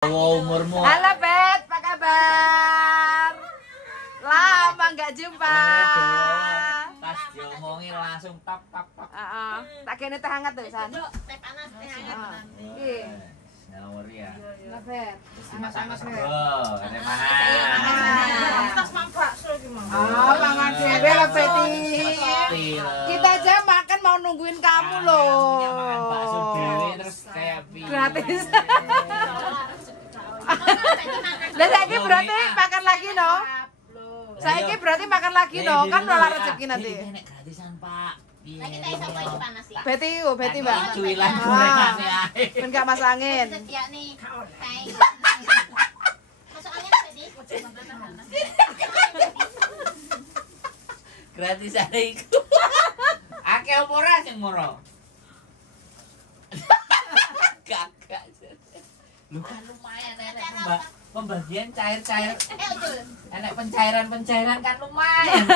Umurmu. Halo Bet, apa kabar? Lama nggak jumpa. Pas diomongin langsung tap. Tak kene teh hangat tuh San. Teh panas, teh hangat. Iki. Ngawur ya. Lah Bet. Masak bro, ini mana? Tas bakso iki mah. Oh, mangan dhewe lah Beti. Kita aja makan mau nungguin kamu loh. Makan bakso dewe terus kayak Gratis. Lah saiki berarti makan lagi no? Saiki berarti makan lagi no, kan ora rezeki nanti. Nek gratisan, Pak. Lagi teh sampai panas ya. Beti, Beti Mbak. Cuilan gorengane ae. Ben gak mas angin. Setia nih. Teh. Masuk angin tadi. Gratisan iku. Akeh apa ora sing moro? Gagak. Lu kan lumayan enek pembagian cair-cair. Enek pencairan kan lumayan.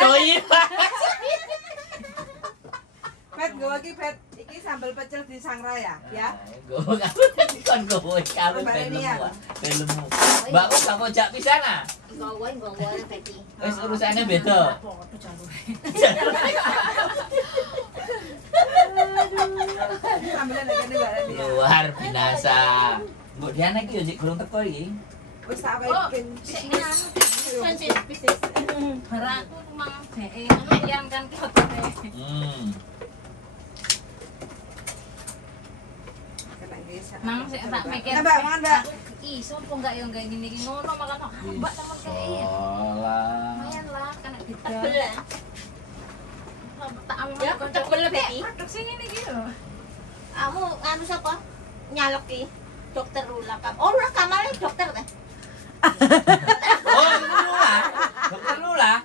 Oh iya. Bet, gue lagi Bet. Iki sambal pecel di Sangraya ya. Gue kan gue kalau filmmu. Mbak kok gak mau jak pisan ah? Nggowo Betty. Wis urusannya beda. Sambalnya lagi nih Mbak Rani. Luar biasa. Mbok Diana iki yo sik gurung teko iki. Wis tak wae Bisnis. Barang aku mang BE yang kan kotone. Mang sik tak mikir. Mbak, mangan Mbak. Iso apa enggak ya enggak ngene iki ngono makan Mbak temen kayak. Salah. Lumayan lah kan ditebel. Ya, tebel Betty. Produksi ngene iki lho. Kamu anu sapa? Nyalek ki. Dokter Lula Kam. Oh, Lula Kamal dokter teh. Oh, Lula. Dokter Lula.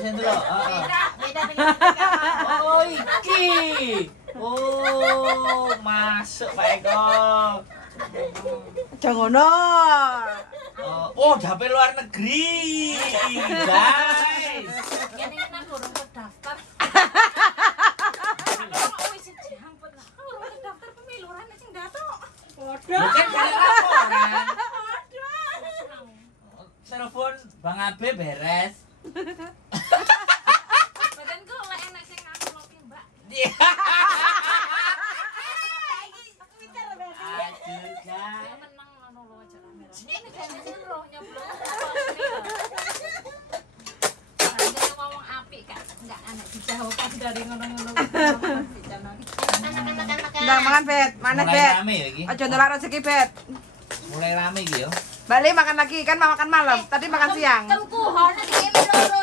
Sen dulu. Beda dengan Kamal. Oh, iki. Oh, masuk Pak Eko. Aja ngono. Oh, jape luar negeri. Guys. Jadi kan urung terdaftar. Bukan dari laporan. Telepon Bang Abe beres. Badanku lek enak sing ngaku lho Mbak. Aduh, guys. Menang ngono lho carane. Ini kan roh nyoblong. Nah, ngomong apik Kak, enggak anak dijawab pas dari ngono-ngono. Udah mangan Bet, mana Mulai Bet? rame ya iki. Aja nolak rezeki Bet. Mulai rame iki yo. Balik makan lagi, kan mau makan malam. Tadi makan siang. Kemkuhon iki loro.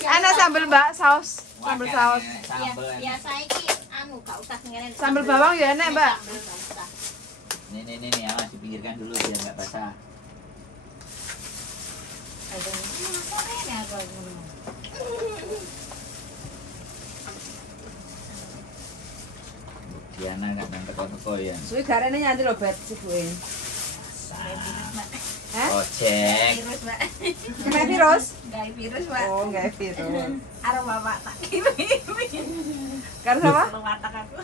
Enak sambal Mbak, saus. Sambal saus. Sambel. Biasa iki anu gak usah ngene. Sambal bawang ya enak Mbak. Nih, awas dipinggirkan dulu biar enggak basah. Diana gak nang teko-teko ya. Suwi garene nyanti lho Bet sibuke. Hah? Ojek. Virus, Mbak. Kena virus? Gawe virus, Mbak. Oh, enggak virus. Arep bapak tak kimi. Karena apa? Kalau watak aku.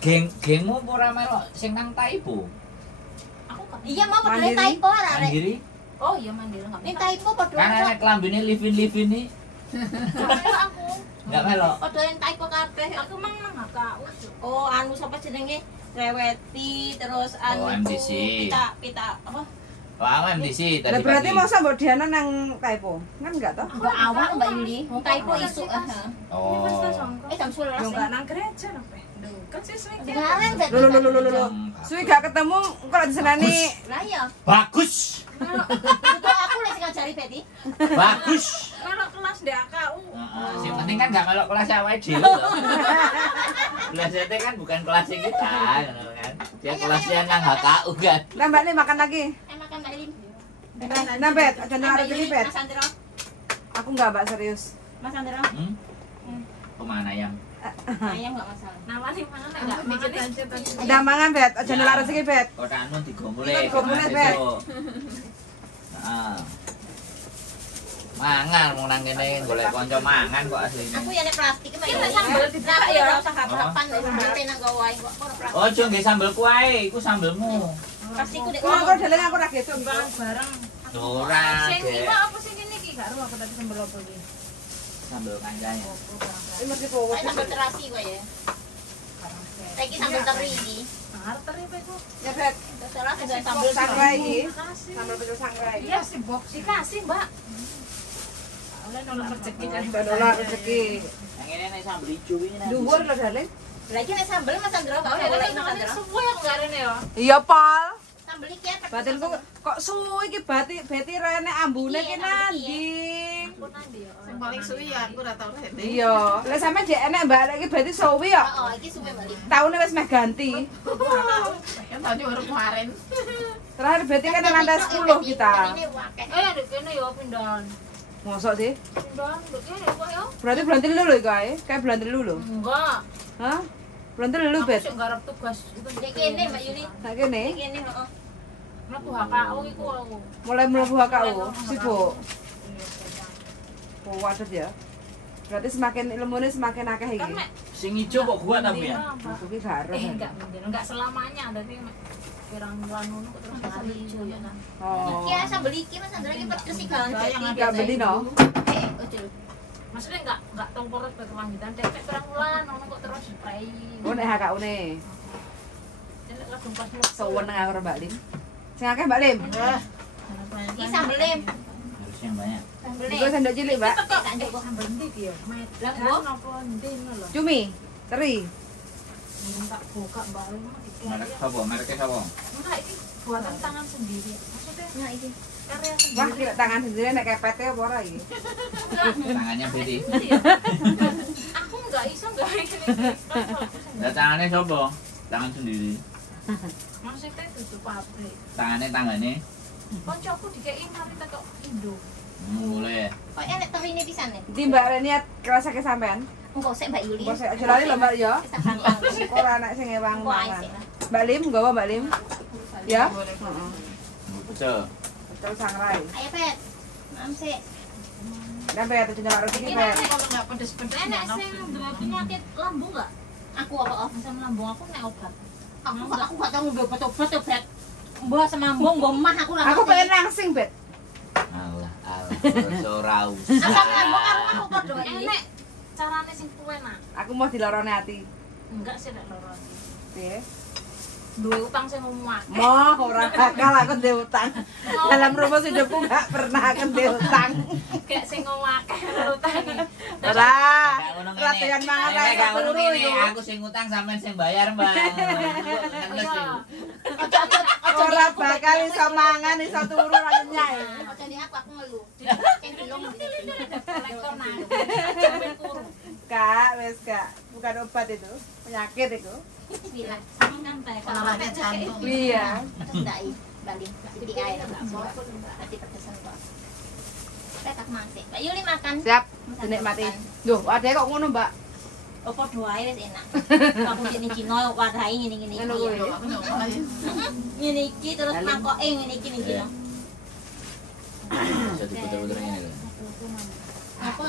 Gengmu apa ora melok sing nang Taipo? Aku kok. Iya mau model Mandiri. typo arek. Mandiri. Oh, iya mandiri enggak. Ini typo padha Kan ana klambine livin nih. Aku. Enggak melok. padha yang typo kabeh. Aku mang KU. Oh, anu sapa jenenge? Reweti terus anu. Oh, MDC. Pita apa? Wah, MDC tadi. Lah berarti pagi. mau sama Diana nang Taipo. Kan enggak toh? Mbak awal Mbak Yuli. Typo isu Oh. jam 11. Yo enggak nang gereja lho, Pe. Kan siswa iki. Dengaran Bet. Loh. Suwi gak ketemu kok disenani. Lah iya. Bagus. Itu aku lagi ngajari Betty. Bagus. Kalau kelas di AKU. Heeh, sing penting kan gak melok kelas awake dhewe lho. Kelas ET kan bukan kelas kita, ngono kan. Dia kelasnya nang HKU kan. Nah Mbak nih makan lagi. Makan Mbak Lin. Nah Bet, aja nolak rezeki Bet. Mas Andro. Aku enggak Mbak serius. Mas Andro. Kemana yang? Ayam enggak masalah. Nawani mana enggak mikir aja tadi. Udah mangan Bet, aja nolak rezeki Bet. Kota anu digomule. Digomule, Bet. Heeh. Mangan mau nang kene golek kanca mangan kok asline. Aku ya nek plastik iki Iki sambel dibakar ya ora usah kapan sambel nang gawe kok ora plastik. Ojo nggih sambelku ae, iku sambelmu. Plastikku dek Kok deleng aku ra gesuk. bareng. Ora, Sing Dek. iki apa sing ngene iki gak ero aku tadi sambel apa iki. Sambel kancane. Ini mesti kok. sambel terasi kok ya. Saiki sambel teri iki. Arter iki kok. Ya, Bet. Terserah sambel sambel Sangrai iki. Makasih. Sambal pecel sangrai. Iya sih, Bok. Dikasih, Mbak. Oleh nolak rezeki kan. Dodola rezeki. Yang ini nek sambel ijo iki nek. Dhuwur lho, Darling. Lagi nek sambel Mas Andra kok Oh, ora ya golek kan Mas Andra. semua yang garene ya. Iya, Pal. Sambel iki ya. Batinku kok suwi iki Beti rene ambune ki nandi. Pun nanti ya. Yang paling suwi ya aku udah tahu rene. Iya, lek sampe jek enek Mbak lek iki Beti suwi ya. Oh, iki suwe balik. Taune wis meh ganti. Kan tahun baru kemarin. Terakhir Beti kan lantai 10 kita. Ini wakeh. Eh, ndek kene ya pindahan. Mosok sih? Pindahan ndek kene kok ya. Berarti bulan telu lho iku ae. Kayak bulan telu lho. Enggak. Hah? Bulan telu Aku Bet. sik garap tugas itu Dek kene Mbak Yuli. Sak kene Dek kene heeh. mlebu HKU iku aku. mulai mlebu HKU sibuk. Oh, waduh ya. Berarti semakin ilmune semakin akeh Kan iki. mek Sing ijo kok gua tapi ya. Aku ki gak ero. enggak selamanya, tapi mek pirang bulan ngono kok terus hari ijo ya kan. Oh. Iki ya sambel iki Mas Andra iki pedes iki banget. Yang ada Gak beli no. Ojo. Maksudnya enggak tongkor berkelanjutan, dek pirang bulan ngono kok terus spray. Oh nek HKU ne. Nek langsung pas Sowen nang aku Mbak Lim. Sing akeh Mbak Lim. Iki sambel lem. Harus yang banyak. Sambel Iku sendok cilik, Mbak. Tak njoko sambel ndi ya? Met. Lah, Lah Bu? napa ndi ngono lho. Cumi, teri. Tak buka baru Merek sapa? Merek sapa? enggak ini buatan tangan sendiri. Maksudnya Nah iki. karya Wah, sendiri. kira tangan sendiri nek kepete apa ora iki? Tangannya Betty. Aku enggak iso enggak ini. Lah tangannya sapa? Tangan sendiri. Maksudnya itu pabrik. Tangannya tanggane. Koncoku dikei mari teko Indo. Boleh. Kok enek terine pisan nek. Ndi Mbak Reniat kerasa ke sampean? Engko sik Mbak Yuli. Kok sik aja lali lho Mbak ya. Kita santang. Kok ora anak sing ewang Engko ae mangan. sik lah. Mbak Lim, nggawa Mbak Lim. Ya? Heeh. Betul. Betul sangrai. Ayo Pet. Mam sik. Dan Pet aja nyelak rezeki Pet. Kalau nggak pedes-pedes Enak nggak sing duwe penyakit lambung enggak? Aku apa? Asam lambung aku nek obat. Aku gak tau ngombe obat-obat to, Bet. Mbah semambung, mbah mah aku ora. Aku pengen langsing, Bet. Alah, ora usah. Asam lambung karo aku padha wae. Enek carane sing enak. Aku mau dilorone ati. Enggak sih nek loro. Piye? Duwe utang sing omah. Moh, ora bakal aku ndek utang. Dalam rumus hidupku gak pernah aku ndek utang. Kayak sing ngomake utang. Ora. Gak ngono ngene. Latihan mangan Nek ae gak ngono turu ngene, yo. aku sing ngutang sampean sing bayar, Mbak. Neles iki. Ora bakal iso mangan iso turu ra nyenyah. Ojo di aku ngeluh. Sing dilong Kolektor nang. Sampai turu. Kak, wes Kak. Bukan obat itu, penyakit itu. bismillah. Sampingan teh. Olahraga jantung. Iya. Ndai, balik. Di air enggak apa. Nanti pedesan kok. Saya tak masih. Mbak Yuli makan. Siap, dinikmati. Duh, ada kok ngono, Mbak. Oh, padha wae wis enak. Aku sini Cina wadahi ngene-ngene iki. Ngono kuwi. Aku nyobain. Ngene iki terus mangkoke ngene iki ning Cina. Bisa diputer-puter ngene lho. Apa?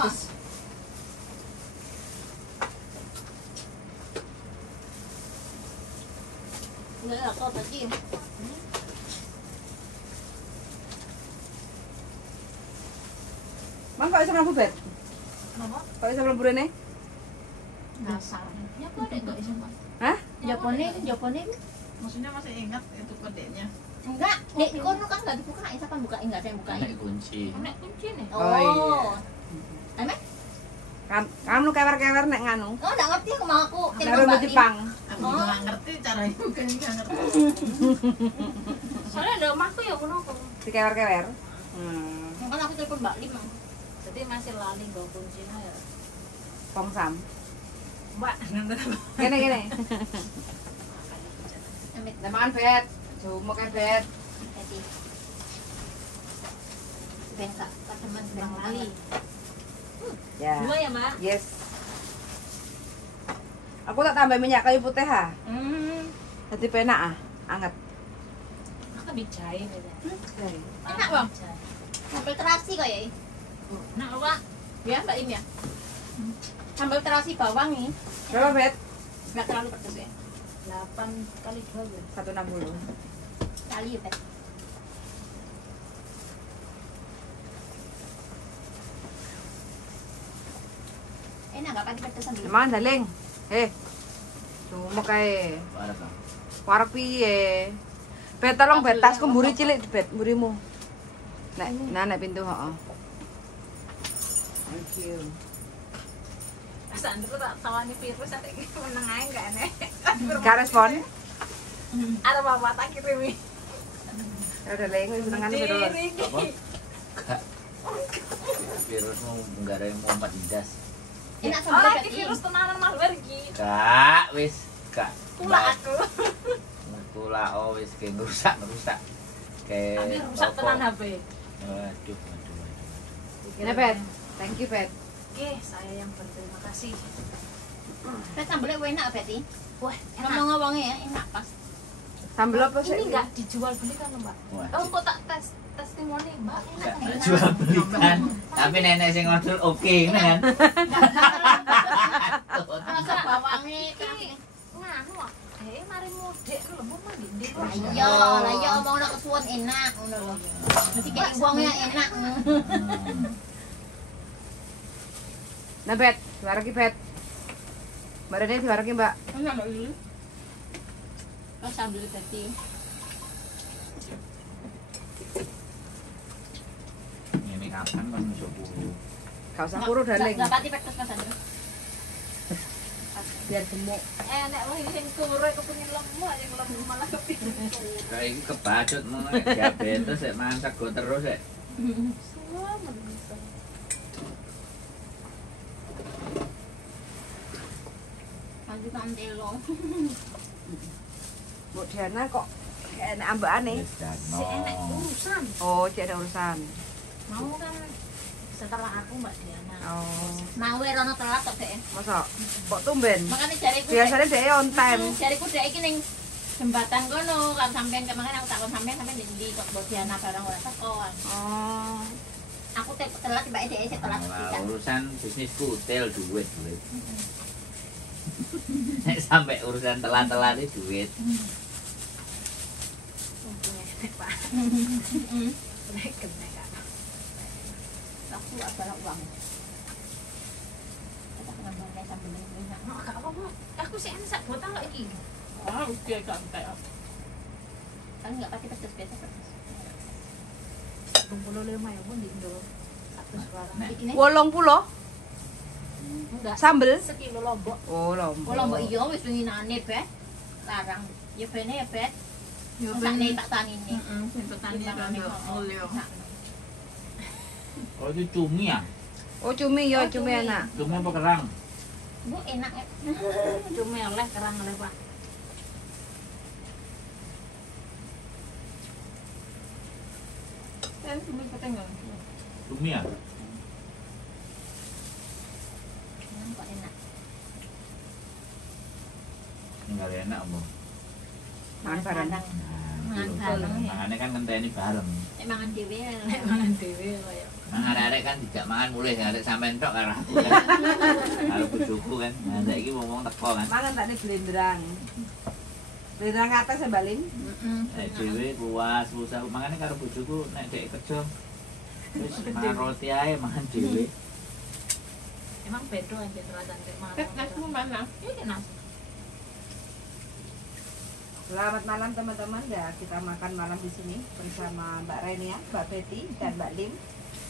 Enggak kok tadi. Mang kok iso mlebu bet? Napa? Kok iso mlebu rene? Dasar. Ya kok dek kok iso, Pak. Hah? Japone Maksudnya masih ingat itu kodenya. enggak, Dek di kono kan enggak dibukain, siapa bukain enggak saya yang bukain. Nek kunci. Nek kunci nih. Oh, iya. Emek? Kan kamu kewer-kewer nek nganu. Oh, enggak ngerti aku mau aku Karo Mbak Jepang. Aku juga nggak ngerti caranya bukan nggak ngerti. Soalnya ada omahku ya ngono kok. Dikewer-kewer. Lim. Kan aku telepon Mbak Lim. Jadi masih lali nggo kuncine ya. Pongsam. Mbak, Kene kene. Emek Lah mangan bet. Jumo ke bet. tadi. Ben kak, teman Bang lali. Ya. Dua ya, Mbak? Yes. Aku tak tambah minyak kayu putih ha. Jadi penak ah, anget. Aku bijai beda. Enak, Bang. Bijai. Sambal terasi kok ya. Nah, Pak. Ya, Mbak Im ya. Sambal terasi bawang nih. Berapa, Bet? Nggak terlalu pedes ya. 8 kali 2 ya. 160. Kali ya, Bet. Enak nggak pati pedes sambal? Mangan daling. Cuma kae. Parah kan. Warek piye? Bet tolong Bet tasku mburi cilik Bet mburimu. Nek pintu, heeh. Thank you. Sandro tak tawani virus ada iki meneng ae enggak enek. Gak respon. Arep apa tak kirimi. Ya udah leng wis senengan terus. Apa? Gak. Virus mau enggak ada yang mau empat indas. Enak Oh, sambal iki Bet. virus tenanan Mas Wergi. Gak, wis gak. Tulak aku. Tulak wis kayak ngerusak. Kayak Tapi rusak tenan HP. Waduh. Ini Bet. Thank you Bet. Oke, saya yang berterima kasih. Bet sambalnya enak, Bet. Wah, enak. Ngomong-ngomongnya ya, enak pas. Sambel apa sih? Ini enggak dijual beli kan, Mbak? Wah. Oh, kok tak testimoni, Mbak? Gak jual belikan. Tapi nenek sing ngodul oke kan. Rasa bawangnya Iki nganu kok. Mari mudik lho, mau mandi. lah iya omong nak kesuwun enak ngono lho. Mesti kayak wongnya enak. Nah Bet, diwareki Bet. Mbak Rene diwareki Mbak. Enak lho iki. Kok sambal tadi. Ini kapan kan masuk puru. Gak usah kuru daling. Enggak pati pedes Mas Andro. Biar gemuk. Enek wong sing kure kepengin lemu aja lemu malah kepengin kure. Kayak iki kebacut mau diabetes sik mangan sego terus sik. Semua menungso. Maju kan telo. Bu Diana kok kayak enak ambakane. Wis Si enek dano. urusan. Oh, cek ada urusan. Mau kan setelah aku Mbak Diana. Oh, Mau rono telat kok dek. masa kok tumben? Makane jariku. Biasanya dia on time. Jariku dek iki ning jembatan kono kan sampean kemarin aku takon sampean ndi kok Bodiana barang ora teko. Oh, Aku telat tiba dek sik telat Lah, pisan. urusan bisnis kutel duit. Nek sampai urusan telat-telat itu duit. Untungnya enek Pak. Nek kena kan. Aku gak bawa uang. Kita kena bayar sambil minyak. Nek gak apa-apa. Aku sih enek sak botol kok iki. Ah, oke kan kayak Kan enggak pakai pedes biasa pedes. 25 ya pun di Indo. Satu suara. Nek Iki nih. 80 Enggak. sambel. Sekilo lombok. Oh, lombok. Kalau mbok iya wis winginane, Be. Larang. Ya bene ya, Bet. yo Sakne tak tanine. sing petani kan yo mulya. oh itu cumi ya? Oh, cumi ya, cumi enak. Cumi apa kerang? Bu enak ya. Cuma oleh kerang oleh Pak. Kan cuma ketengah. Cumi ya? Kok enak. Enggak enak apa? Makan bareng. Mangan bareng ya. Makanya kan ngenteni bareng. Nek mangan dhewe. Nek mangan dhewe kaya. Mangan arek kan tidak mangan mulai arek sampean tok karo aku kan. Karo bojoku kan. Nah saiki wong teko kan. Mangan tak nih blenderang. Blenderang atas ya Balin. Nek dhewe puas usah makane karo bojoku nek dek kerja wis mangan roti ae mangan dhewe. Emang beda aja rasane nek mangan. Nasmu mana? Iki nas. Selamat malam teman-teman, ya kita makan malam di sini bersama Mbak Renia, Mbak Betty, dan Mbak Lim.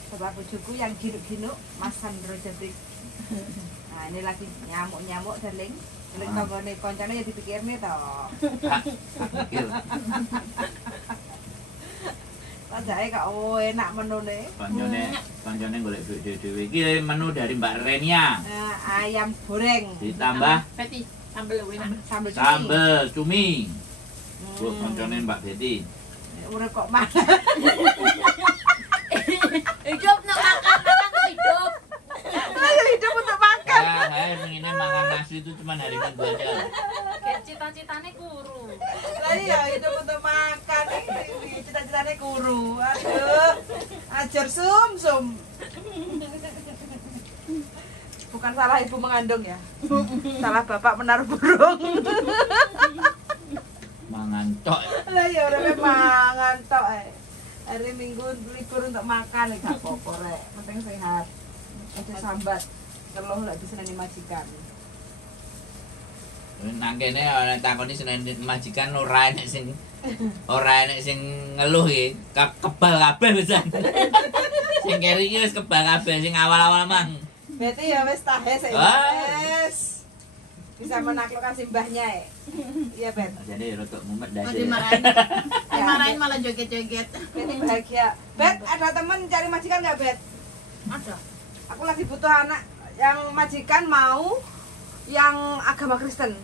Bapak bojoku yang ginuk-ginuk, Mas Sandro Jabrik. Nah ini lagi nyamuk-nyamuk darling. Lek tanggane koncane ya dipikirne to. Pikir Tajake kok enak menune. kancane golek duit dhewe. Iki menu dari Mbak Renia. Ayam goreng Ditambah Peti sambel enak. sambal cumi. sambel cumi. Buat kancane Mbak Betty. Urip kok mah. Hidup nak makan kok hidup. Ayo hidup untuk makan. Ya, saya pengennya makan nasi itu cuma hari Minggu aja. Kayak cita-citane kuru. Lah iya hidup untuk makan. Cita-citane kuru. Aduh. Ajar sum. Bukan salah ibu mengandung ya. Salah bapak menaruh burung. Mangan tok. Lah ya udah mangan tok. Hari Minggu libur untuk makan gak apa-apa rek. Penting sehat. Aja sambat. Terus lek diseneni majikan. Nang kene ana takoni seneni majikan ora enek sing ngeluh iki. Kebal kabeh pisan. Sing keri iki wis kebal kabeh sing awal-awal mang. Berarti ya wis tahe sik. Wis. Bisa menaklukkan simbahnya ya. Iya, Bet. Jadi rotok mumet Oh, dasi. dimarahin malah joget-joget. Berarti bahagia. Bet, ada temen cari majikan nggak, Bet? Ada. Aku lagi butuh anak yang majikan mau yang agama Kristen.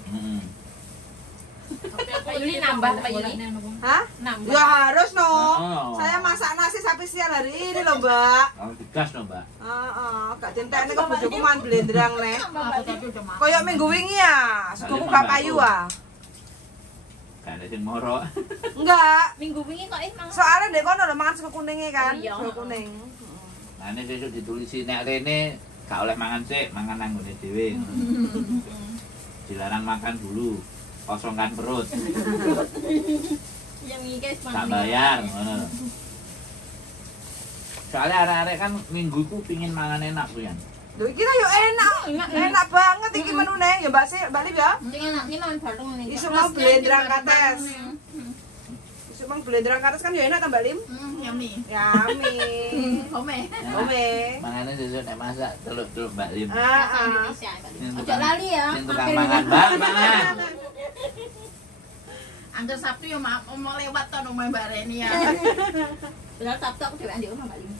Pak Yuli nambah Pak Yuli. Hah? Nambah. Ya harus no. Oh. Saya masak nasi sampai siang hari ini loh, Mbak. Kalau digas no, Mbak. Gak dintekne kok bojoku man blendrang nih. Aku tadi udah makan. Koyok minggu wingi ya, segoku gak payu ah. Gak ada sing moro. Enggak. Minggu wingi kok emang. Soalnya dek kono lho mangan sego kuningnya kan, Oh, iya. sego kuning. Nah, ini sesuk ditulisi nek rene gak oleh mangan sik, mangan nang ngene dhewe. Dilarang makan dulu. Kosongkan perut. Yang iki guys Tak bayar ngono. Soalnya arek-arek kan minggu ku pingin mangan enak ku yan. Lho iki yo enak. Enak banget iki menune ya Mbak Sih, Mbak Lip ya. Sing enak iki main bareng ning. Isu mau blendrang kates. Isu mau blendrang kates kan ya enak ta Mbak Lim? Yummy. Yami. Home. Ome. Mangane sesuk nek masak teluk-teluk Mbak Lim. Bahasa Indonesia. Ojo lali ya. Sing tukang mangan, Mbak, mangan. Angger Sabtu ya mau lewat to nang Mbak Reni ya. Bener Sabtu aku dhewean di omah Mbak Lim.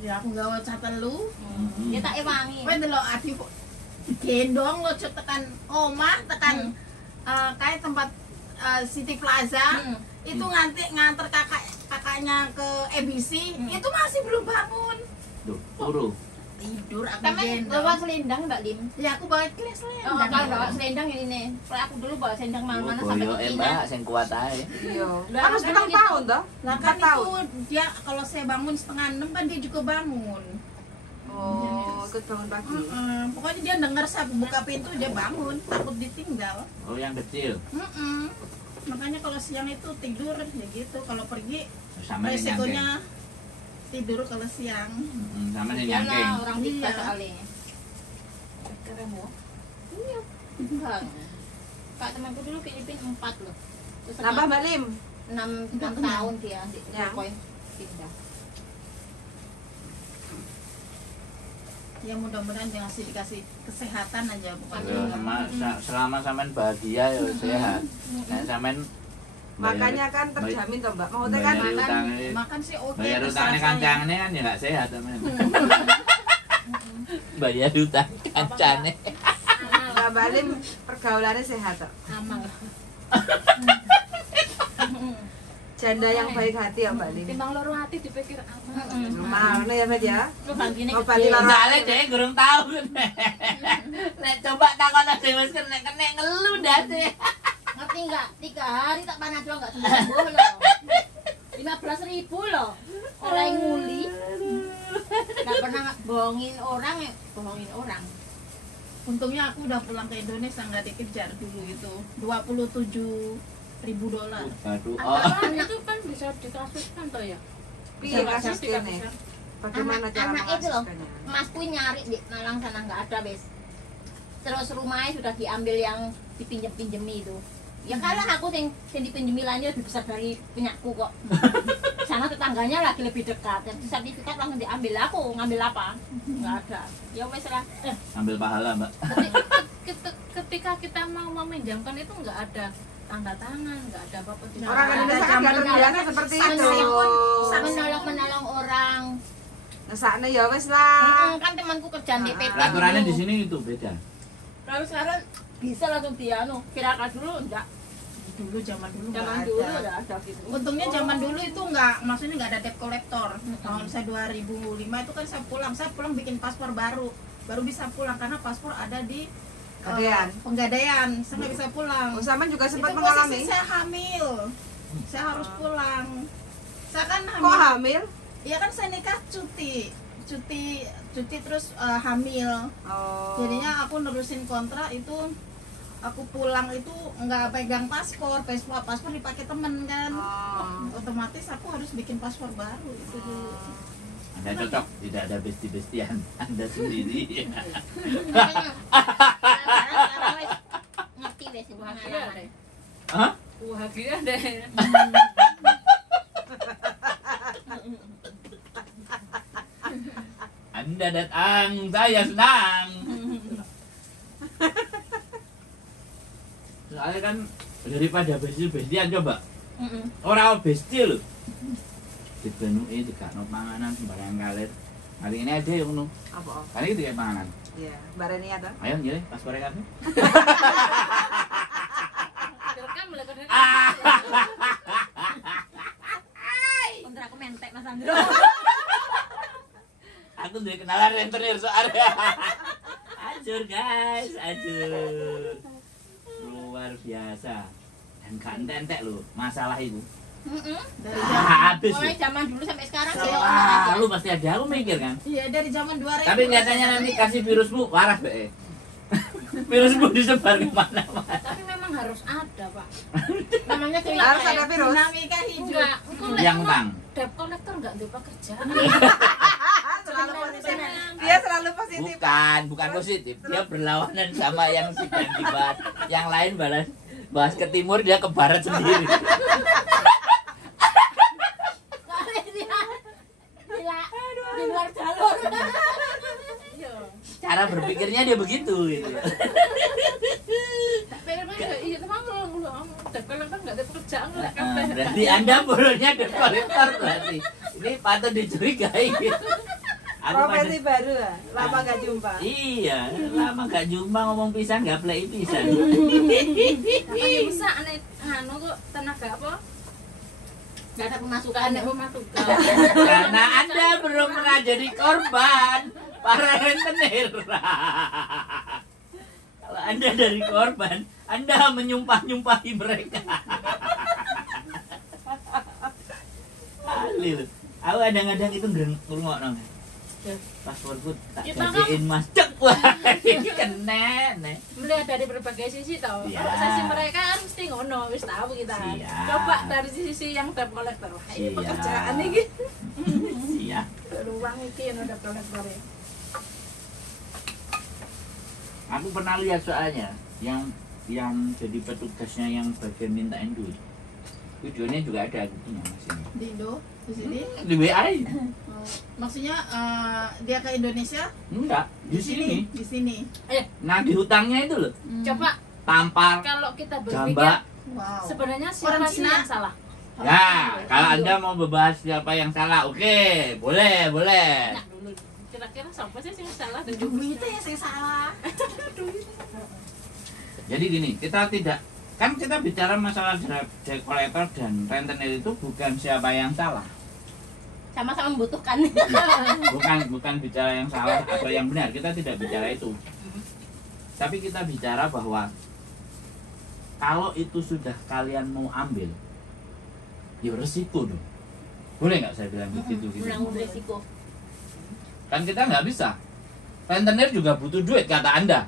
Ya aku gawe cah telu. Ya tak ewangi. Kowe ndelok adi gendong lo tekan omah, tekan kayak tempat City Plaza. Itu nganter kakaknya ke ABC, itu masih belum bangun. Duh, turu. Tidur aku Kamen bawa gendong. selendang Mbak Lim. Ya aku bawa kelas Oh, lah. kalau bawa selendang yang ini. Kalau aku dulu bawa selendang mana-mana sampai Boyoke, ke Mbak, Cina. sing kuat ae. Iya. Lah, Harus kan petang gitu. tahun toh? Nah kan 4 tahun. itu dia kalau saya bangun 5:30 kan dia juga bangun. Oh, ikut bangun pagi. Pokoknya dia dengar saya buka pintu dia bangun, takut ditinggal. Oh, yang kecil. Makanya kalau siang itu tidur ya gitu, kalau pergi Sama ning nyangking. resikonya tidur kalau siang. Sama ning Iya nyangking. lah, orang tiga Iya. soalnya. Iya. Enggak. Kak temanku dulu Filipin 4 loh. Terus Nambah Mbak Lim. 6 tahun dia di Ya. poin pindah. Ya mudah-mudahan dikasih kesehatan aja bukan. Selama sampean bahagia ya sehat. Nek sampean Makanya kan terjamin toh Mbak. Maksudnya kan Makan sih oke. bayar terserah utangnya saya. kancane kan ya nggak sehat teman. Bayar utang kancane. Mbak Lim pergaulannya sehat toh. Aman. Janda yang baik hati ya Mbak Lim. Timbang loro hati dipikir aman. Mana ya Bet ya? Lu bantine Oh, banti gede. loro. Soalnya dia gurung tahu. Nek coba takon ade wis kena ngeluh ndase. Ngerti enggak? 3 hari tak panadol enggak sembuh loh. 15.000 loh. Orang yang nguli. Enggak pernah bohongin orang ya, bohongin orang. Untungnya aku udah pulang ke Indonesia nggak dikejar dulu itu $27.000. Aduh, Kan itu kan bisa dikasuskan toh ya. Piye kasus ini? Bagaimana cara Anak itu loh. mengasuskannya? Masku nyari di Malang sana nggak ada bes. Terus rumahnya sudah diambil yang dipinjem-pinjemi itu. Ya kalah aku yang dipinjemi lainnya lebih besar dari punyaku kok. Sana tetangganya lagi lebih dekat. Dan sertifikat langsung diambil. Aku ngambil apa? Nggak ada. Ya wes lah. ambil pahala, Mbak. Ketika kita mau meminjamkan itu nggak ada tanda tangan, nggak ada apa-apa. Orang Indonesia kan nggak terbiasa seperti itu. Menolong orang. Nah, sakne ya wes lah. Kan temanku kerjaan di PT. Aturannya dulu. di sini itu beda. Kalau sekarang bisa langsung dianu. Kira-kira dulu enggak. Dulu zaman dulu nggak Zaman ada. dulu udah ada gitu. Untungnya zaman dulu itu maksudnya nggak ada debt collector. Tahun saya 2005 itu kan saya pulang bikin paspor baru bisa pulang karena paspor ada di Penggadaian. Saya nggak bisa pulang. Usaman juga sempat Itu mengalami. posisi saya hamil, saya harus pulang. Saya kan Kok hamil. hamil? Iya kan saya nikah cuti. cuti terus hamil. Oh. Jadinya aku nerusin kontrak itu, aku pulang itu nggak pegang paspor dipakai temen kan. Otomatis aku harus bikin paspor baru itu dulu. Anda cocok, tidak ada besti-bestian Anda sendiri. Sekarang wis ngerti wis pengalaman. Hah? Bahagia deh. Anda datang, saya senang. Soalnya kan daripada besti-bestian coba. Orang besti loh. Dibenui dikakno panganan sembarang kalir. Hari ini aja yang ngono. Apa? Hari ini kayak panganan. Iya, Mbak Reni ada. Ayo nggih, pas korek kabeh. Direkam mulai kene. Kontrak aku mentek Mas Andro. Aku duwe kenalan rentenir soalnya. Ajur guys, ajur. Luar biasa. Dan gak entek lho masalah itu. Dari Habis. Mulai zaman dulu sampai sekarang sih. Lu pasti ada, aku mikir kan. Iya, dari zaman 2000. Tapi nyatanya nanti kasih virusmu waras be. Virusmu disebar kemana-mana. Tapi memang harus ada, Pak. Namanya Harus ada virus. Dinamika hidup. Enggak, engko lek Yang ono utang. debt collector enggak ada pekerjaan. Selalu positif. Dia selalu positif. Bukan positif. Dia berlawanan sama yang sedang dibahas. Yang lain bahas ke timur, dia ke barat sendiri. Di luar jalur. Iya. Cara berpikirnya dia begitu gitu. Pikir-pikir iya memang lu debt collector enggak ada pekerjaan lek Ah, kabeh. berarti Anda bodohnya debt collector berarti. Ini patut dicurigai. Aku Profesi baru ya? Lama gak jumpa. Iya, lama gak jumpa ngomong pisan gak play pisan. Tapi bisa aneh anu kok tenaga apa? Enggak ada pemasukan. Aneh pemasukan. Karena Anda belum pernah jadi korban para rentenir. Kalau Anda dari korban, Anda menyumpah-nyumpahi mereka. Alil, aku kadang-kadang itu ngrungokno. Pasporku tak Kita kan- gadein Mas Cek. Wah, ini kena nih. Melihat dari berbagai sisi tau. Iya. Kalau sisi mereka kan mesti ngono, wis tahu kita. Siap. Coba dari sisi yang debt collector. Wah, ini Siap. pekerjaan iki. Iya. Ruang iki ono debt collector. Aku pernah lihat soalnya yang jadi petugasnya yang bagian mintain duit. Videonya juga ada, aku punya Mas ini. Di Indo, di sini. Di WA. Maksudnya dia ke Indonesia? Enggak, di sini. Di sini. Nah, di hutangnya itu loh. Coba Tampar, kalau kita berpikir jambak. Wow. sebenarnya Orang siapa sih Cina. yang salah? Ya, kalau Anda mau membahas siapa yang salah, oke, boleh. Nah, dulu kira-kira siapa sih yang salah dan Dulu itu ya saya salah. Jadi gini, kita bicara masalah debt collector dan rentenir itu bukan siapa yang salah. Sama-sama membutuhkan. Bukan bicara yang salah atau yang benar, kita tidak bicara itu. Tapi kita bicara bahwa kalau itu sudah kalian mau ambil, ya resiko dong. Boleh nggak saya bilang begitu gitu? Menanggung resiko. Kan kita nggak bisa. Rentenir juga butuh duit kata Anda.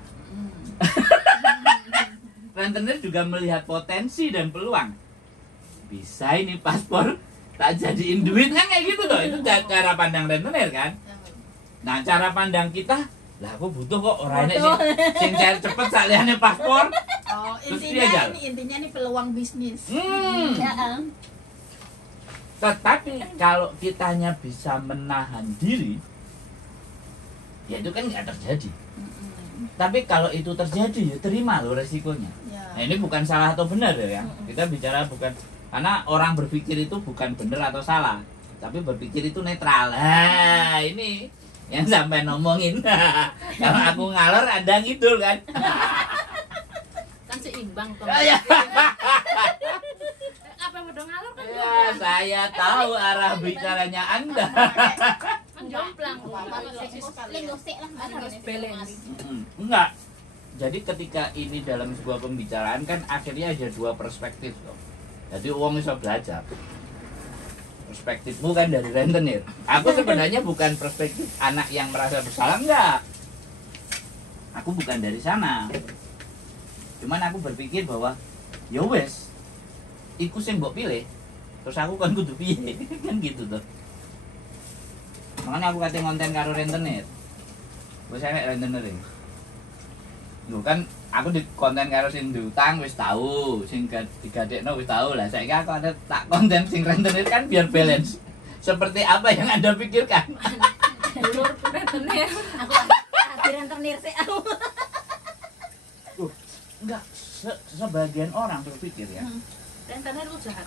Rentenir juga melihat potensi dan peluang. Bisa ini paspor tak jadiin duit kan kayak gitu loh. Itu cara pandang rentenir kan. Nah cara pandang kita, lah aku butuh kok orang ini sing cair cepet sakliane paspor. Oh, Terus dia jalan. intinya ini peluang bisnis. Ya, Tetapi kalau kitanya bisa menahan diri, ya itu kan nggak terjadi. Tapi kalau itu terjadi, ya terima loh resikonya. Ya. Nah ini bukan salah atau benar ya. Kita bicara bukan, karena orang berpikir itu bukan benar atau salah, tapi berpikir itu netral. Nah ini yang sampai ngomongin. Kalau aku ngalor, Anda ngidul kan. Kan seimbang toh. Ya, Apa yang udah ngalor kan ya, saya tahu arah bicaranya Anda. menjomplang. Lingusik lah. Harus balance. Enggak. Jadi ketika ini dalam sebuah pembicaraan kan akhirnya ada dua perspektif loh. Jadi uang bisa belajar. perspektifmu kan dari rentenir. Aku sebenarnya bukan perspektif anak yang merasa bersalah, enggak. Aku bukan dari sana. Cuman aku berpikir bahwa ya wes, iku sing mbok pilih. Terus aku kan kudu piye? Kan gitu tuh. Makanya aku kate konten karo rentenir. Wes enek rentenir iki. Lho kan aku di konten karo sing diutang wis tahu, sing digadekno wis tahu lah. Saiki aku ada tak konten sing rentenir kan biar balance. Seperti apa yang Anda pikirkan? Dulur rentenir. Aku lagi rentenir sih aku. Enggak, sebagian orang berpikir ya. Rentenir ku jahat.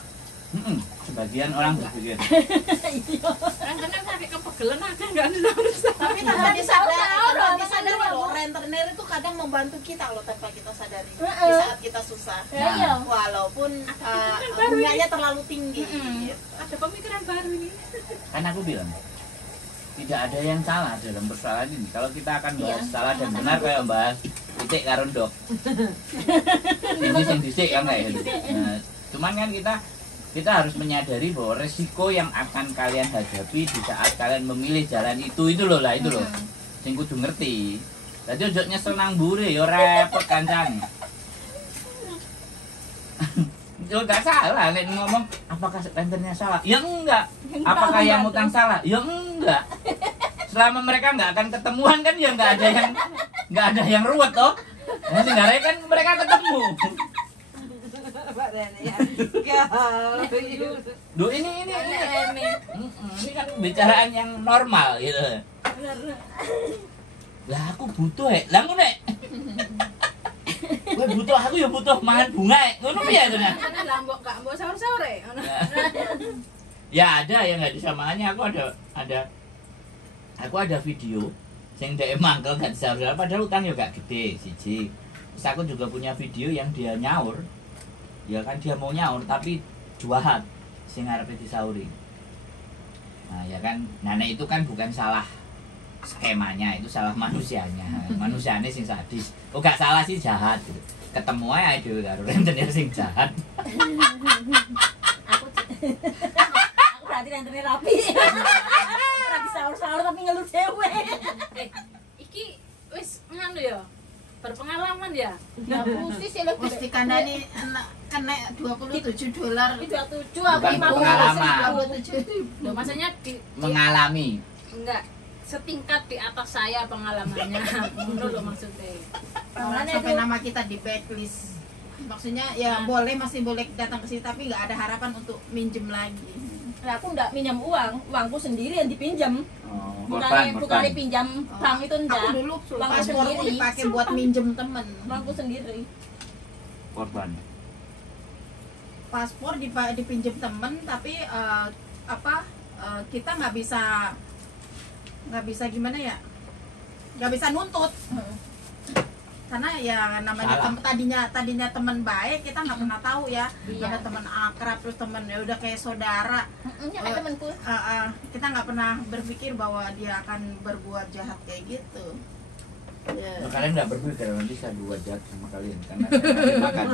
Sebagian orang berpikir. Rentenir sampai kepegelan aja enggak harus. Tapi tanpa disadari loh, rentenir itu kadang membantu kita loh tanpa kita sadari di saat kita susah. Iya. Walaupun bunganya terlalu tinggi. Ada pemikiran baru ini. Kan aku bilang tidak ada yang salah dalam persoalan ini. Kalau kita akan bahas salah dan benar kayak bahas titik karo ndok. Ini sing dhisik kan kayak gitu. Nah, cuman kan kita harus menyadari bahwa resiko yang akan kalian hadapi di saat kalian memilih jalan itu loh lah, itu loh. Sing kudu ngerti. Dadi ojo nyesel nang mburi ya repot kancane. Yo enggak salah nek ngomong apakah rentenirnya salah? Ya enggak. Apakah yang utang salah? Ya enggak. Selama mereka enggak akan ketemuan kan ya enggak ada yang ruwet toh. Nah, sing kan mereka ketemu. Pak Rene ya. Gaul. Duh ini kan pembicaraan yang normal gitu. Lah aku butuh lah ngono nek. Kowe butuh aku ya butuh mangan bunga ngono piye to nah. Ana lah mbok gak mbok sahur-sahur e. Ya ada yang enggak disamaannya aku ada video sing dhek mangkel gak disaur padahal utang yo gak gede siji. Terus aku juga punya video yang dia nyaur. Ya kan dia mau nyaur tapi juahat sing arepe disauri. Nah, ya kan. Nah, itu kan bukan salah skemanya, itu salah manusianya. Manusiane sing sadis. Oh, gak salah sih jahat gitu. Ketemu ae dhewe karo rentenir sing jahat. Aku berarti rentenir rapi. Rapi sahur-sahur tapi ngeluh dhewe. Iki wis nganu ya. Berpengalaman ya. Ya mesti sih lho Gusti Kandani kena $27. itu 7 aku Bukan 50. pengalaman. 27. Loh, maksudnya Mengalami. enggak setingkat di atas saya pengalamannya. Ngono lho maksudnya. Orang sampai nama kita di blacklist. Maksudnya ya masih boleh datang ke sini tapi nggak ada harapan untuk minjem lagi. Nah, aku enggak minjam uangku sendiri yang dipinjam. Oh, Bukan pinjam bank itu enggak. Aku dulu Uangku pasporku sendiri. dipakai buat minjem temen. Uangku sendiri. Korban. Paspor dipinjem temen tapi kita nggak bisa gimana ya, nggak bisa nuntut karena ya namanya tadinya teman baik, kita nggak pernah tahu ya. Iya. Ada teman akrab terus teman ya udah kayak saudara. Ya kayak temanku. Kita nggak pernah berpikir bahwa dia akan berbuat jahat kayak gitu. Ya. Nah, kalian nggak berpikir nanti saya buat jahat sama kalian karena saya kasih makan.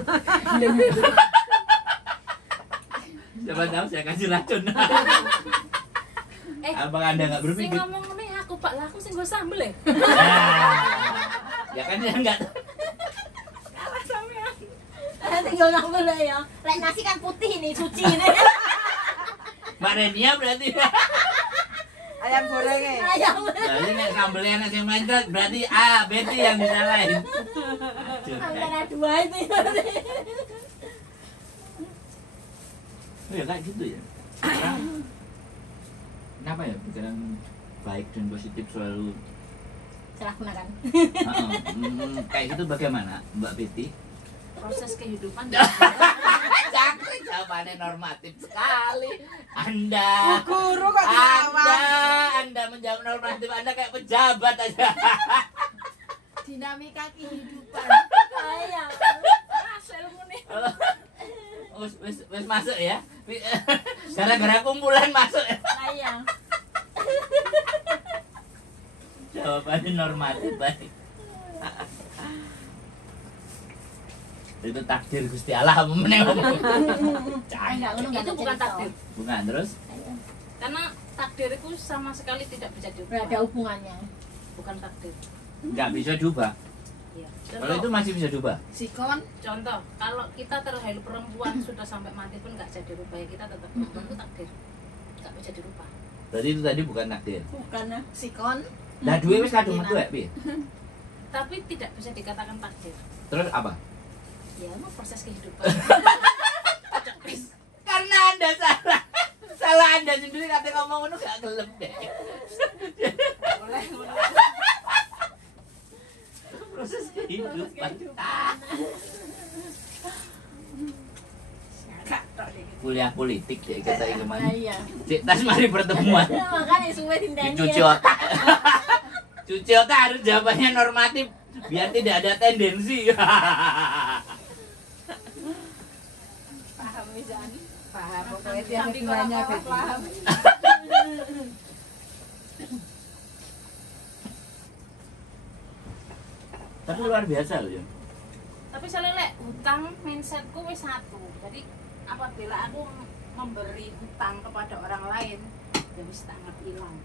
Siapa tahu saya kasih racun. Apakah Anda nggak Sing berpikir? ngomong nih aku Pak, lah aku sing go sambel ya. Ya kan dia nggak. Kalah sampean. Tinggal nambah ya. Lek nasi kan putih ini, suci ini. Mbak Renia berarti. Ayam gorengnya. Ayam. Jadi nek sambelnya nek sing mencret berarti Betty yang disalahin. Aduh. Antara dua itu. Oh ya kayak gitu ya. Kenapa ya pikiran baik dan positif selalu Salah gunakan. kayak gitu bagaimana Mbak Betty? Proses kehidupan. Cakri jawabannya normatif sekali. Anda Guru kok dilawan. Anda menjawab normatif, Anda kayak pejabat aja. Dinamika kehidupan. Ayam. Asal muni. Wis masuk ya. Gara-gara kumpulan masuk ya. Ayam. Jawabannya normatif baik. Itu takdir Gusti Allah meneng. Enggak ngono enggak Itu bukan cerita. takdir. Bukan terus Karena takdir itu sama sekali tidak bisa Ada diubah. hubungannya. Bukan takdir. nggak bisa diubah. Iya. Kalau itu masih bisa diubah. Sikon Contoh, kalau kita terhalu perempuan sudah sampai mati pun nggak bisa dirubah, ya kita tetap perempuan itu takdir, nggak bisa dirubah. Berarti itu tadi bukan takdir. Bukan ya. sikon Lah duwe wis kadung metu ya, piye? Tapi tidak bisa dikatakan takdir. Terus apa? Ya emang proses kehidupan. Karena Anda salah. Salah Anda sendiri kata ngomong ngono gak gelem deh. Proses kehidupan. Kuliah politik deh kata iki Nah, man. iya. Cek tas mari pertemuan. Makanya suwe tindani. Cuci otak. Cuci otak harus jawabannya normatif biar tidak ada tendensi. Paham Mizan. Paham, pokoknya dia Tapi kalau hubungannya orang Betty. paham. Tapi luar biasa loh ya. Tapi soalnya lek hutang mindsetku wis satu. Jadi apabila aku memberi hutang kepada orang lain, ya wis tak anggap hilang.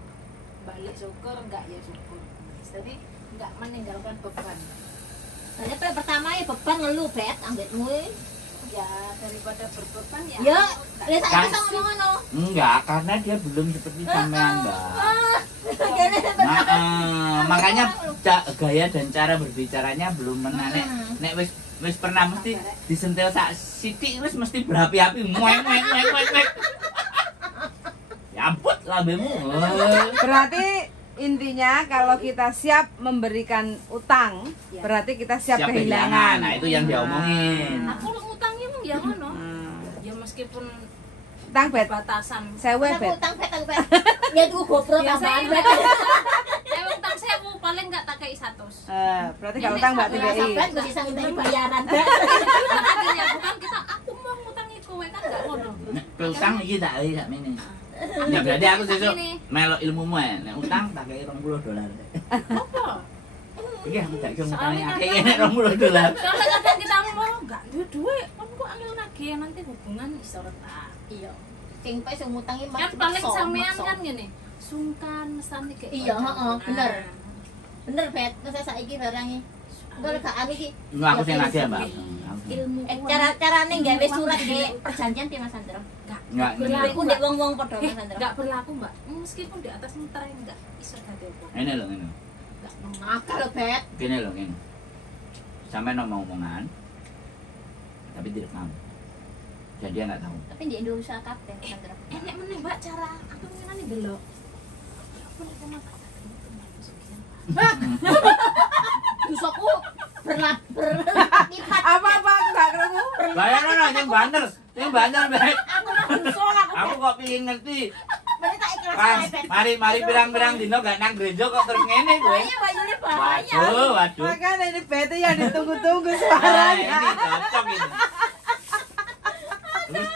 Balik syukur enggak ya syukur. Jadi enggak meninggalkan beban. Soalnya pertama ya beban ngeluh bet ambekmu. Ya daripada berbeban ya. Ya, enggak. lha saiki iso ngomong ngono. Enggak, karena dia belum seperti sampean, Mbak. Kene Makanya gaya dan cara berbicaranya belum menarik. Nek wis pernah mesti disentil sak sithik wis mesti berapi-api. Muek. Ya ampun lambemu. Berarti intinya kalau kita siap memberikan utang, Ya. berarti kita siap, Siap kehilangan. Nah, itu yang dia omongin. Aku ngutangnya emang ya ngono. Hmm. Ya meskipun Utang bet, batasan. sewe Aku bet. utang bet aku bet. Ya tuh GoPro tambahan bet. Emang utang saya paling enggak tak kei 100. Berarti kalau utang mbak Ora TBI. sampean gue bisa minta bayaran bet. Ya bukan kita aku mau ngutangi kowe kan enggak ngono. Nek utang iki tak kei sak mene. Ya berarti aku sesuk melok ilmumu ya. Nek utang tak kei $20. Apa? Iki aku tak kei Soalnya utangnya akeh kadang- nek $20. Soalnya kadang kita mau enggak duwe duit, kan kok angel nagih nanti hubungan iso retak. Iya. Sing pe sing ngutangi mah Kan paling sampean kan gini, sungkan mesane kayak Iya, gitu. heeh, bener. Nah, Bener bet, masa saiki barangi. Enggak gak anu iki. Enggak aku sing nagih, Mbak. ilmu Cara-carane gawe surat ge perjanjian piye Mas Andro? Enggak. Berlaku ndek wong-wong padha Mas Andro. enggak berlaku, Mbak. Meskipun di atas muter enggak iso dadi apa. Ini loh, ini. Enggak mau. Akal lho bet. Gini loh, gini. Sampai ngomong omongan, tapi tidak mau. Dan dia nggak tahu. Tapi di Indonesia kabeh Mas Andro. Enek meneh Mbak cara aku ngene delok. Apa nek mata Dosaku berlipat. Apa enggak krungu? Bayangin lah, yang banter, Bet. Aku mah dosa aku. Aku kok pingin ngerti. Berarti tak ikhlas Pas, ae bet. mari pirang-pirang dino gak nang gereja kok terus ngene gue. Bahaya Bayune bahaya. Waduh. Makanya ini Betty yang ditunggu-tunggu Nah, suaranya. ini cocok ini. Terus,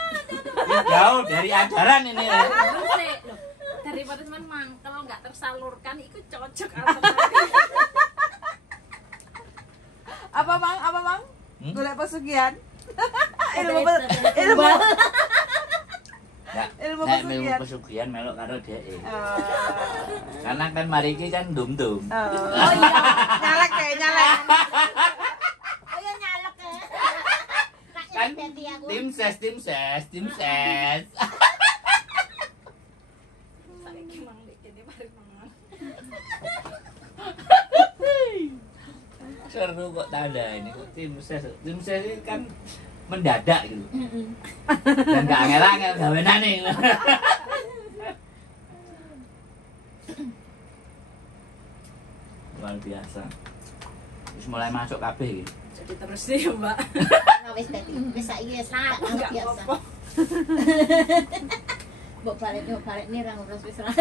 ini jauh dari ajaran ini. Ya. Terus loh, daripada teman kalau nggak tersalurkan itu cocok alternatif. Apa Bang? Hmm? Golek pesugihan. ilmu Ilmu. Nggak, Ilmu nek pesugihan. ilmu pesugihan melok karo dhek. Oh. Karena kan mari iki kan dum-dum. Oh iya, nyalek kayak nyalek. Oh ya nyalek ya. Kan Jadi aku. tim ses. Saiki mang dikene mari mangan. Seru kok tanda ini kok tim ses ini kan mendadak gitu. Dan gak angel-angel gawenane. Luar biasa. Wis mulai masuk kabeh iki. Jadi terus nih Mbak. Wis dadi wis saiki wis Nah, tak enggak biasa. apa-apa. Mbok balik nih ra ngobrol wis ra.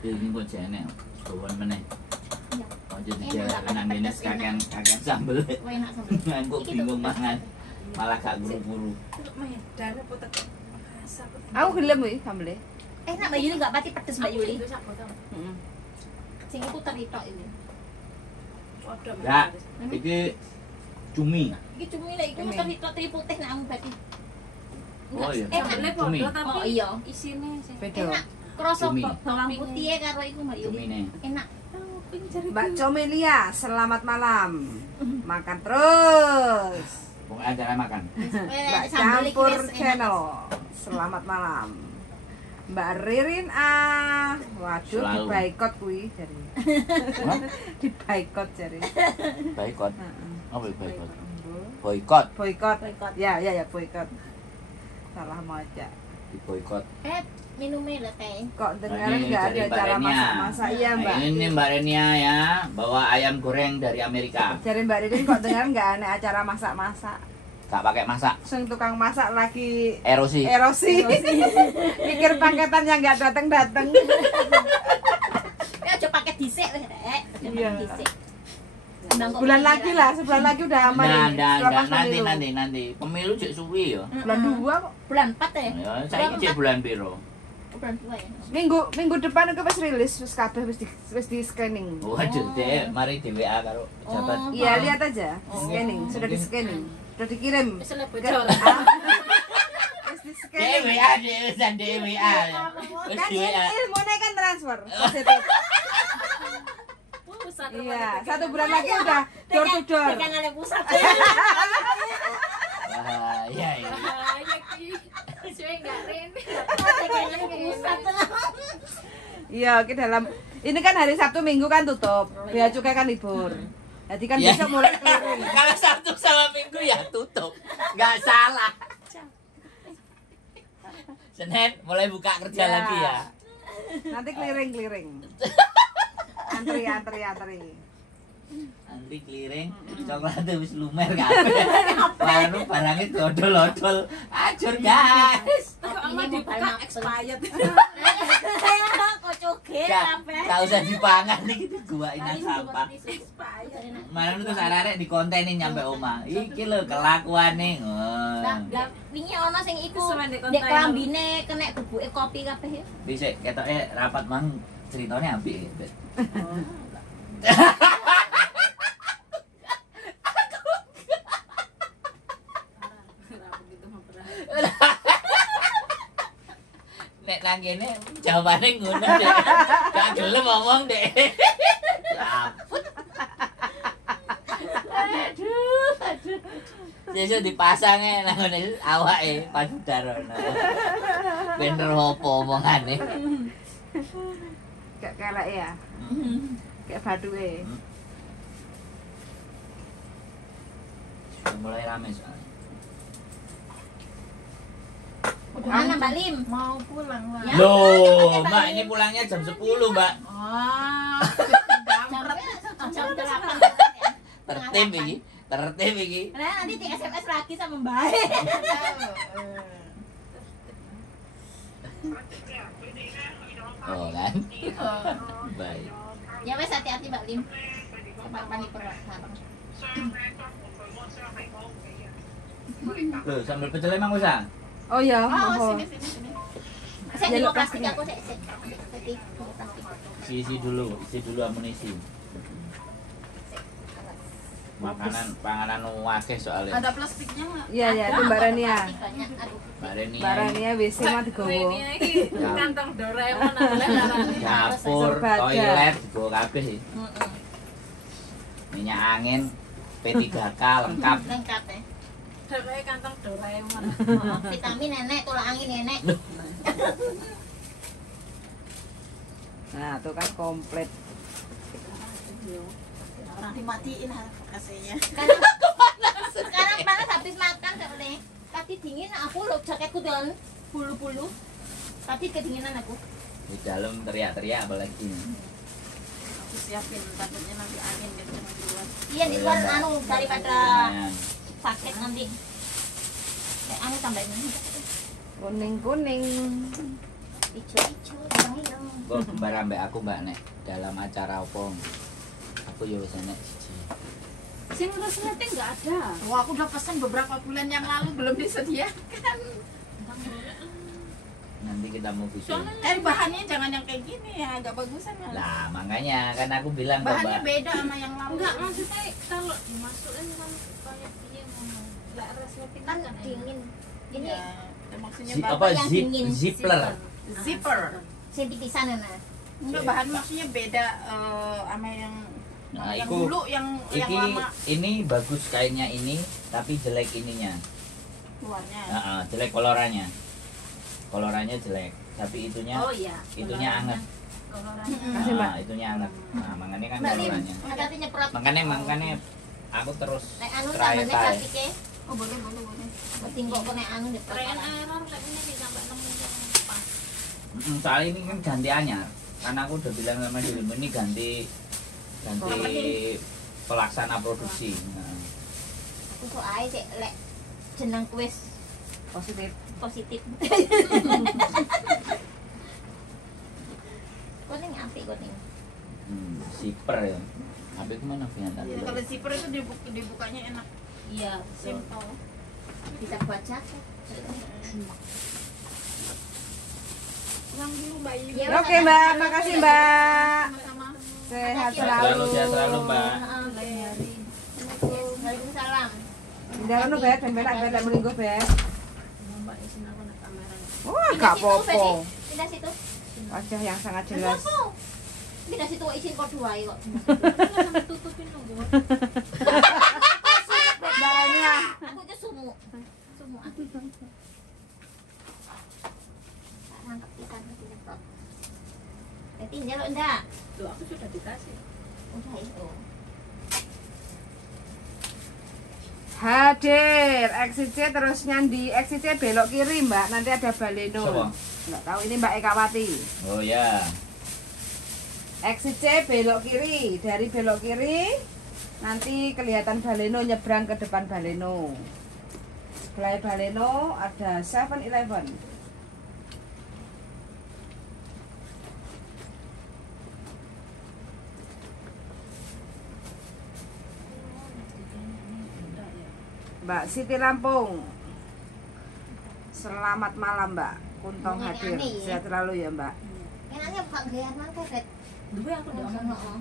Ini kok jane kawan meneh. Iya. Kok jadi Enak, cewek nang dene pedes, kakek sambel. Kowe enak sampe. Kok bingung mangan. Malah gak guru-guru. Medan apa tetep Makassar. Aku gelem wih sambele. Enak Mbak Yuli enggak pati pedes Mbak Yuli. Itu sak botol. Heeh. Sing puter itok ini. Podo Ya, iki Cumi. Iki cumi lek iku Cumi. teri putih nek kamu berarti. Oh iya. Sambelnya Cumi. bodoh tapi Oh iya. isine sih. Beda. Enak. Kroso Cumi. bawang putih karo iku Mbak Yuli. Cumi nih. Enak. Mbak Comelia, selamat malam. Makan terus. Pokoknya acara makan. Mbak Sambel iki Campur wis enak. Channel, selamat malam. Mbak Ririn waduh Selalu. dibaikot kuwi jari. Hah? Dibaikot jari. Boykot. Heeh. Apa itu boykot? Boykot. Boikot. Boikot. Ya, boikot. Salah maca. Di boykot. Minumnya lah teh. Kok dengar Ini nggak dari ada Mbak cara Renia. masak-masak iya, Nah, Mbak? ini Mbak Renia ya, bawa ayam goreng dari Amerika. Jari Mbak Ririn kok dengar nggak ada acara masak-masak? Gak pakai masak. Sing tukang masak lagi Erosi. erosi. Mikir paketan yang nggak datang-datang. Ya aja pakai dhisik wis rek. Aja Iya. pakai dhisik. Sembang kok Bulan pikiran. lagi lah, sebulan lagi udah aman Nah, ini. nah, Selepas nah, pemilu. nanti. Pemilu cek suwi ya. Bulan 2 kok. Bulan 4 ya? Ya, saya cek bulan piro. Bulan 2 ya. Minggu depan aku wis rilis wis kabeh wis di scanning. Waduh, deh, mari di WA karo pejabat. Oh. Iya, lihat aja. Oh. Scanning, sudah di scanning. Sudah dikirim. Wis le Ke- bocor. Wis di Deh, scanning. WA, deh, urusan deh, WA. Wis Kan di WA. ilmunya kan transfer. Positif. Pusat Iya, 1 bulan lagi udah door to door. Dagangannya pusat. Wah, iya, iya. bahaya ki. Suwe enggak Rin. Dagangannya pusat. Iya, oke dalam ini kan hari Sabtu Minggu kan tutup. Bea cukai kan libur. Jadi kan Iya. besok mulai keliling. Kalau Sabtu sama Minggu ya tutup. Nggak salah. Senin mulai buka kerja Ya. lagi ya. Nanti keliling-keliling. Antri. Nanti clearing, coklatnya wis lumer kabeh. Baru barangnya dodol-odol. Ajur guys. Kok ama Ini dibuka mobile expired. Kok coge Gak, kabeh. gak usah dipangan nih gitu gua inan sampah. Expired. Mana terus arek di kontenin nyampe omah. Iki lho kelakuane. Lah, wingi ana sing iku Kesuwen di dek kontainer. klambine kena bubuke kopi kabeh ya. Dhisik ketoke rapat mang ceritanya apik. Bet. Nek nang kene jawabane ngono deh. Gak gelem ngomong deh. Aduh. Sesuk dipasangnya nang ngene awake payudarono. Bener opo omongane. Kayak kelek ya. Kayak baduke. Sudah mulai rame soalnya. Mana Mbak Lim? Mau pulang lah. Ya. Loh, Mbak ini pulangnya jam 10, Mbak. Ah, Jam 8. Tertib iki, tertib iki. Nah, nanti di SMS lagi sama Mbak. Oh kan? Baik. Ya wes hati-hati Mbak Lim. Kapan perang. Loh, sambal pecel emang usah? Oh iya, Oh, mohon. sini. Saya Jalur di plastik plastiknya. aku saya. Isi dulu amunisi. Panganan wakeh soalnya. ada plastiknya nggak? Iya, itu Mbak Rania. Banyak. Aduh. Mbak Renia. Mbak Rania WC mah digowo. Ini iki kantong Doraemon adalah larang. Dapur, Serbada. toilet, dibawa kabeh sih. Heeh. Minyak angin, P3K lengkap. Lengkap ya. Kayak kantong Doraemon. Vitamin nenek, tulang angin nenek. Nah, tuh kan komplit. Orang dimatiin kasihnya. Sekarang panas habis makan soalnya. Tadi dingin aku loh jaketku dengan bulu-bulu. Tadi kedinginan aku. Di dalam teriak-teriak apalagi. Aku siapin takutnya nanti angin kenceng di luar. Iya di luar anu daripada Nah, sakit nanti. Anu tambahin ini. Kuning-kuning. Ijo-ijo, hilang. Kok kembar ambek aku Mbak Nek dalam acara opong. Aku ya wis enek siji. Sing resleting enggak ada. Wah, aku udah pesan beberapa bulan yang lalu belum disediakan. nanti kita mau bikin. Soalnya Bahannya jangan yang kayak gini ya, agak bagusan Mas. Lah makanya kan aku bilang kok, Bahannya Mbak. beda sama yang lalu. enggak maksudnya kalau dimasukin kan kayak piye ngono. Lah resleting Kan dingin. Ini Ya, maksudnya Apa yang zip dingin. zipper? zipper. sing pisan nah. Enggak, bahan maksudnya beda sama yang Nah, yang iku- dulu yang lama ini bagus kainnya ini, tapi jelek ininya. luarnya. Jelek kolorannya. Kolorannya jelek, tapi itunya Oh iya. anget. Kasih, Mbak. Itunya anget. Nah, makanya kan Mbak Lim, kolorannya. hati-hati nyeprot. Makanya aku terus Nek anu try tambah plastike. Oh, boleh. Penting kok nek anu nyeprot. Tren error lek ini sampai nemu yang pas. soalnya ini kan ganti anyar. Karena aku udah bilang sama Dilim ini ganti pelaksana produksi. Nah, Aku kok ae sik lek jeneng kuis Positif. positif. Kuning apik kuning. zipper ya. Tapi kemana Fian? Ya, kalau zipper itu dibukanya enak, Iya, simple. bisa buat jaket. Pulang dulu Mbak Yu. Ya, Oke Mbak, makasih Mbak. Sama-sama. Sehat Sehat selalu. selalu Mbak. Heeh. Waalaikumsalam. Jangan lu Bet, ben benak Bet melinggo Bet. Mbak isin aku nek kamera. Wah, gak apa-apa. Pindah situ. Wajah yang sangat Jelas. jelas. Pindah situ izin kok dua kok. Sampai tutupin nunggu. Darahnya. Aku itu sumu. Sumu aku. Tak nangkep ikan ke laptop. Tinggal lo enggak? Loh, aku sudah dikasih. Udah itu. Hadir, XC terus nyandi, XC belok kiri Mbak, nanti ada Baleno. Siapa? Nggak tahu ini Mbak Ekawati. Oh ya. XC belok kiri, dari belok kiri nanti kelihatan Baleno nyebrang ke depan Baleno. Sebelah Baleno ada 7-Eleven. Mbak Siti Lampung. Selamat malam Mbak. Kuntong Ini hadir. aneh ya. Sehat selalu ya Mbak. Enaknya bukan gaya mangga, Bet. Dua aku udah ngomong.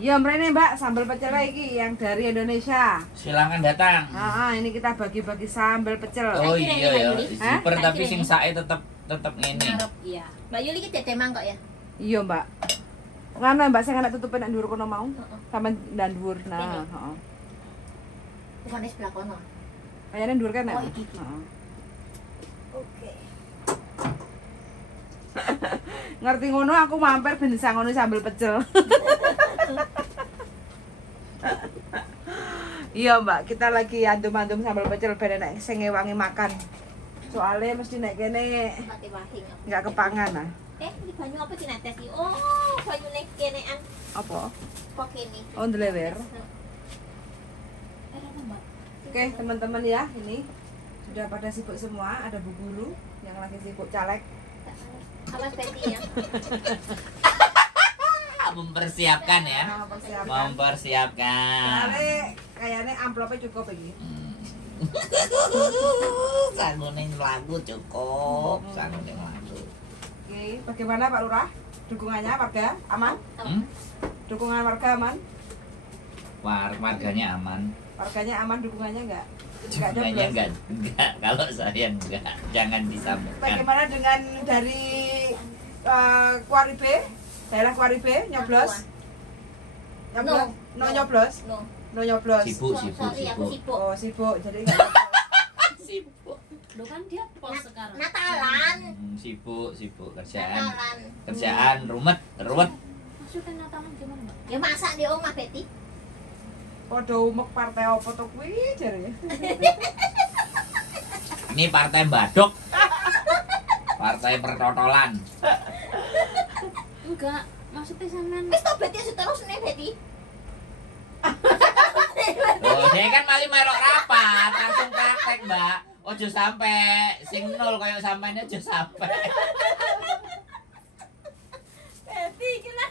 Ya mrene Mbak, sambal pecel iki yang dari Indonesia. Silakan datang. Ini kita bagi-bagi sambal pecel. Oh kira iya ini, ya, Mbak Yuli. zipper Hah? tapi Tak sing kira sae tetep ngene. Ngarep iya. Mbak Yuli ki dede mangkok ya? Iya Mbak. Ngono Mbak sing anak tutupin nang dhuwur kono mau. Heeh. Sampeyan nang dhuwur. Nah, Ini? heeh. Bukan di sebelah kono. Kayaknya dhuwur kan ya? Oh, iki. Heeh. Oke. Ngerti ngono aku mampir ben bisa ngono sambal pecel. Iya Mbak, kita lagi andum-andum sambal pecel ben enak sing ngewangi makan. Soalnya mesti nek kene Mati wahing. nggak kepangan nah. Ini banyu apa dinetes iki? Oh, banyu nek kenean Apa? kok kene. Oh, ndelewer. Apa, Mbak? Oke teman-teman ya, ini sudah pada sibuk semua. Ada Bu Guru yang lagi sibuk caleg. Awas Betty ya. Mempersiapkan ya. Nah, persiapan. Mempersiapkan. Kayaknya amplopnya cukup ini. Sanguning lagu cukup, sanguning lagu. Oke, bagaimana Pak Lurah? Dukungannya warga aman? Dukungan warga aman? Warganya aman. Warganya aman, dukungannya enggak? Dukungannya enggak. Kalau saya enggak, jangan disambungkan. Bagaimana dengan dari Kuaribe? Daerah Kuaribe nyoblos? Nyoblos? No nyoblos? No. No nyoblos. Sibuk, Sorry, aku sibuk. Oh, sibuk. Jadi enggak nyoblos. Sibuk. Lo kan dia pos sekarang. Natalan. Sibuk kerjaan. Natalan. Kerjaan ruwet. Maksudnya Natalan gimana, Mbak? Ya masak di omah Betty. Padha umek partai apa to kuwi jare? Ini partai badok. Partai pertotolan. Enggak, maksudnya sampean Wis to Betty seterusnya Betty. Oh, saya kan malah melok rapat, langsung praktek, Mbak. Ojo sampai sing nol koyo sampean ojo sampai. Betty kira.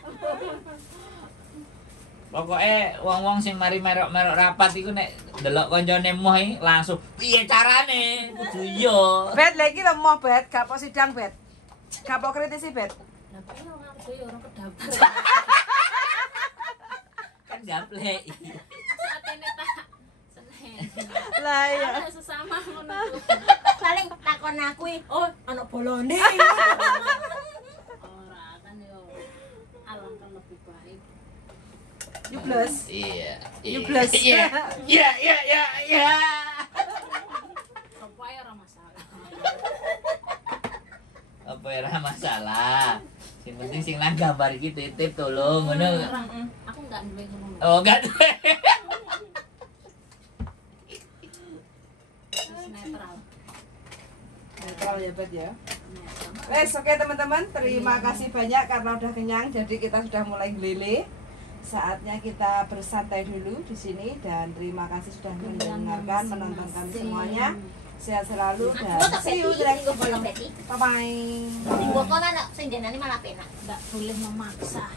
Pokoknya wong-wong sing mari merok-merok rapat iku nek ndelok kancane moh langsung piye carane? Kudu iya. Bet lagi lho mau bet, gak apa sidang bet. Gak mau kritisi, Bet. Lah kok ya orang aku ya orang kedapur. Kan gaple. Saatene tak seneng. Lah iya. Ada sesama ngono tuh. Paling takon aku, oh ana bolone. Ora kan yo alangkah lebih baik. Nyublos. Iya. Nyublos. Iya. Iya. Apa ya ora masalah. Apa ya ora masalah. Sing penting sing nang gambar iki titip tolong ngono. Aku enggak duwe ngono. Oh, enggak. Wis netral. Netral ya, Bet ya. Netral. Wes, oke teman-teman, terima kasih banyak karena udah kenyang. Jadi kita sudah mulai gelele. Saatnya kita bersantai dulu di sini dan terima kasih sudah mendengarkan, menonton kami semuanya. Sehat selalu dan see you next Tinggo video. kono berarti. Bye bye. Tinggo kono sing jenenge malah penak. Enggak boleh memaksa.